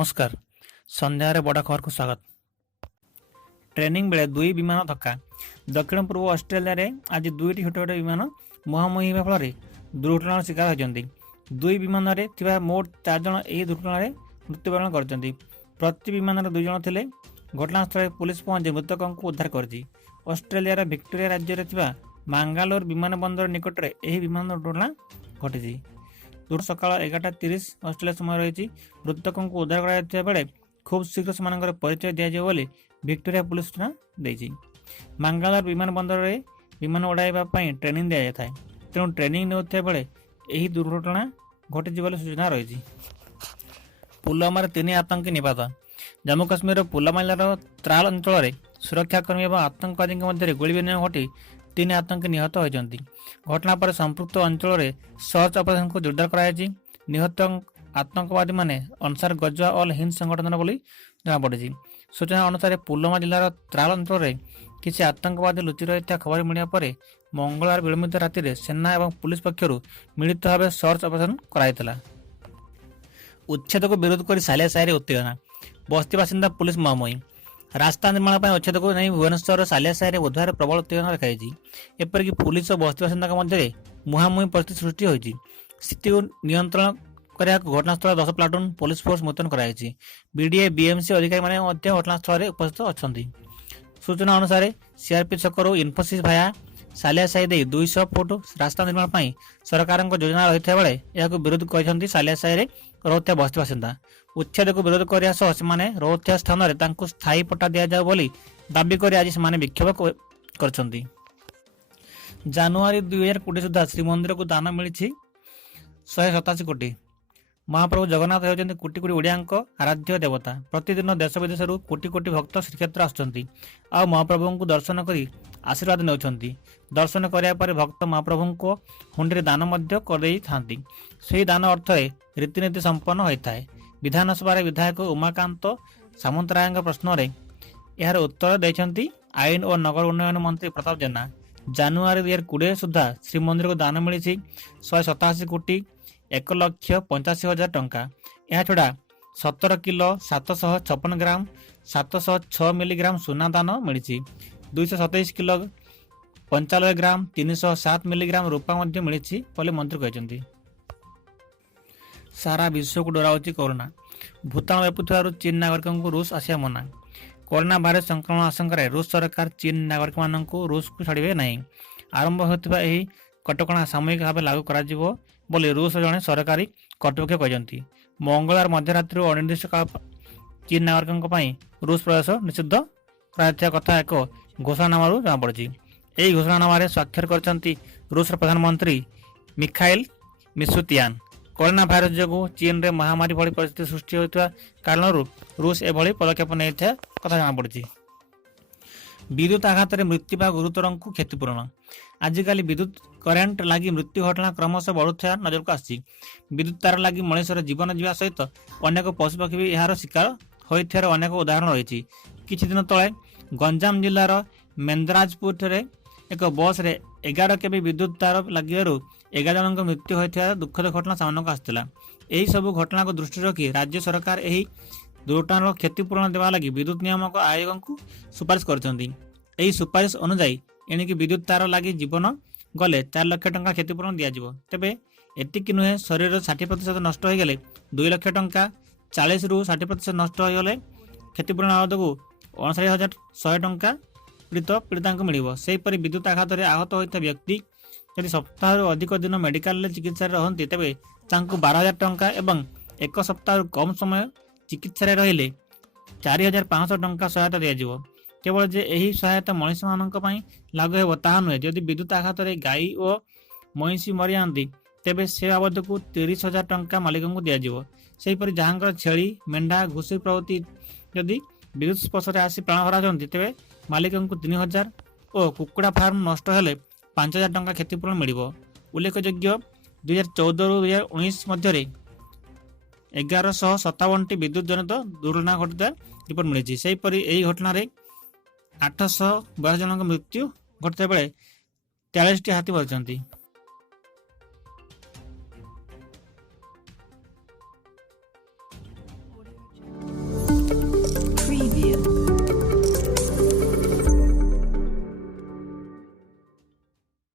नमस्कार संध्यारे बड़ा खबर को स्वागत। ट्रेनिंग बेले दुई विमान धक्का। दक्षिण पूर्व ऑस्ट्रेलिया रे आज दुईटी छोट छोट विमान मुहांमुही होगा फल दुर्घटनार शिकार होती। दुई विमान रे थिबा मोट 4 जन यह दुर्घटना मृत्युवरण करते। प्रति विमान दुई जन थे। घटनास्थल पुलिस पहुंची मृतकों को उद्धार कर। ऑस्ट्रेलिया विक्टोरिया राज्य में मांगालोर विमान बंदर निकट में यह विमान दुर्घटना घटी। सकाल 11:30 ऑस्ट्रेलिया समय रही। मृतकों को उद्धार कर बेले खूब शीघ्र से परिचय दिया बोली विक्टोरिया पुलिस सूचना देती। मांगालोर विमान बंदर में विमान उड़ाई ट्रेनिंग दि जाए। तेणु ट्रेनिंग नेउथिबा बेले यही दुर्घटना घटी बोली सूचना रही। पुलवामा 3 आतंकी निपात। जम्मू काश्मीर पुलवामा जिलार त्राल अंचल में सुरक्षाकर्मी और आतंकवादी मध्य गुली विनिमय घटी 3 आतंकी निहत होती। घटना पर संपृक्त अंचल में सर्च ऑपरेशन को जोरदार कराई। निहत आतंकवादी माने अंसार गजवा अल हिंद संगठन बोली जमापड़ी। सूचना अनुसार पुलवामा जिलार त्राल अंचल में किसी आतंकवादी लुचि रही खबर मिलने पर मंगलवार विलंबित राति में सेना और पुलिस पक्षर मिलित भाव सर्च ऑपरेशन कराइला। उच्छेद को विरोध कर सालिया साहि उत्तेजना। बस्ती बासिंदा पुलिस मुहांमुही। रास्ता निर्माण उच्छेद को नहीं भुवनेश्वर सालिया साहि बुधवार प्रबल उत्तेजना रखाई। एपरिक पुलिस और बस्ती बासिंदा मध्य मुहांमुही परिस्थिति सृष्टि होती। स्थिति को नियंत्रण करने घटनास्थल 10 प्लाटून पुलिस फोर्स मुतयन कराई। बीडीए बीएमसी अधिकारी माने घटनास्थल उपस्थित अच्छा। सूचना अनुसार सीआरपी छकरू इन्फोसिस भाया सालिया साहि 200 फुट रास्ता निर्माण सरकार योजना रही बेले यह विरोध कर सालिया साहि रोथुवा बस्ती बासिंदा। उच्छेद को विरोध करने से रोथुवा स्थान में स्थायी पट्टा दि जाए बोली दाबी कर आज से विक्षोभ कर। जानुआरी 2020 सुधा श्रीमंदिर को दान मिली 187 कोटी। महाप्रभु जगन्नाथ होती कोटी कोटी ओडिया आराध्य देवता। प्रतिदिन देश विदेश कोटी कोटी भक्त श्रीक्षेत्र आसुच्चंती आ महाप्रभु को दर्शन कर आशीर्वाद नेउछंती। दर्शन कराया पर भक्त महाप्रभु को हुंडी दान कर दान अर्थ रीतिनीति संपन्न होता है। विधानसभा विधायक उमाकांत सामंतराय प्रश्न यार उत्तर देते आईन और नगर उन्नयन मंत्री प्रताप जेना। जानुआरी 2020 सुधा श्रीमंदिर को दान मिली 187 कोटी 1,85,000 टंका। यह छड़ा 17 किलो 756 ग्राम 706 मिलीग्राम सुना दान मिली। 227 किलो 95 ग्राम 307 मिलीग्राम रूपा मिली बोले मंत्री कहते। सारा विश्व को डराउची कोरोना। भूताणु व्यापुथिबारु चीन नागरिकों को रूस आसिया मना। कोरोना भाइरस संक्रमण आशंका रूस सरकार चीन नागरिक मानक रूस को छाड़े नहीं। आरंभ होता यह कटकणा सामयिक भाव लागू कर बोली रूस जड़े सरकारी कर्तृपक्ष कहते। मंगलवार मध्यरात्रि अनिर्दिष्ट काल चीन नागरिकों रूस प्रवेश निषिद्ध कथा एक घोषणानामा जमापड़ी। यही घोषणानामा स्वाक्षर कर रूस प्रधानमंत्री मिखाइल मिशुतियान। कोरोना भाइरस जो चीन में महामारी भली परिस्थिति सृष्टि होता कारण रूस एभली पदक्षेप नहीं कथा जमापड़ी। विद्युत आघात मृत्यु बा गुरुतर को क्षतिपूरण। आजिकल विद्युत करेन्ट लगी मृत्यु घटना क्रमशः बढ़ुवा नजर को आसी। विद्युत तार लगी मनुष्यर जीवन जीवा सहित अनेक पशुपक्षी भी यार शिकार होइथिबार अनेक उदाहरण रही। किछि दिन तले गंजाम जिलार मेंदराजपुर एक बस रे 11 केबी विद्युत तार लगे 11 जन मृत्यु होइथिबार दुखद घटना सामना को आसला। यही सब घटना को दृष्टि रखी राज्य सरकार यही दुर्घटनार क्षतिपूरण देवा लगी विद्युत नियामक आयोग को सुपारिश कर। सुपारिश अनुଯାयी एणिकी विद्युत तार लगी जीवन गले 4 लाख टंका क्षतिपूरण दिज्व। तेबे एतिक नुहे शरीर 60% नष्ट हो गले 2 लाख टंका 40 ରୁ 60% नष्ट हो गले क्षतिपूरण बाबद को 59,100 टंका पीड़िता को मिल। सेहीपरि विद्युत आघात आहत होता व्यक्ति यदि सप्ताह अधिक दिन मेडिकल चिकित्सा रहती तेबे 12,000 टंका एवं 1 सप्ताह कम समय चिकित्सा रहिले 4,500 टंका सहायता दिज्व। केवल जे यही सहायता मनीष मान लागू हो ताहा नुहे। जदि विद्युत आघात गाई और महिषी मरी जाती तेबे से बाबद को 30,000 टंका मालिक को दिज्व। सेहीपरि जहां छेली मेंढा घुषुरी प्रभृति जदि विद्युत स्पर्श आसी प्राण हराती तेबे मालिक को 3,000 और कुकुड़ा फार्म नष्ट हेले 5,000 टंका क्षतिपूरण मिल। उल्लेखयोग्य 2014 ରୁ 2019 मध्य 1157 विद्युत जनित दुर्घटना घटता रिपोर्ट मिली। सेहीपरि यही घटना 842 जन मृत्यु घटता बेले 43 हाथी मरी।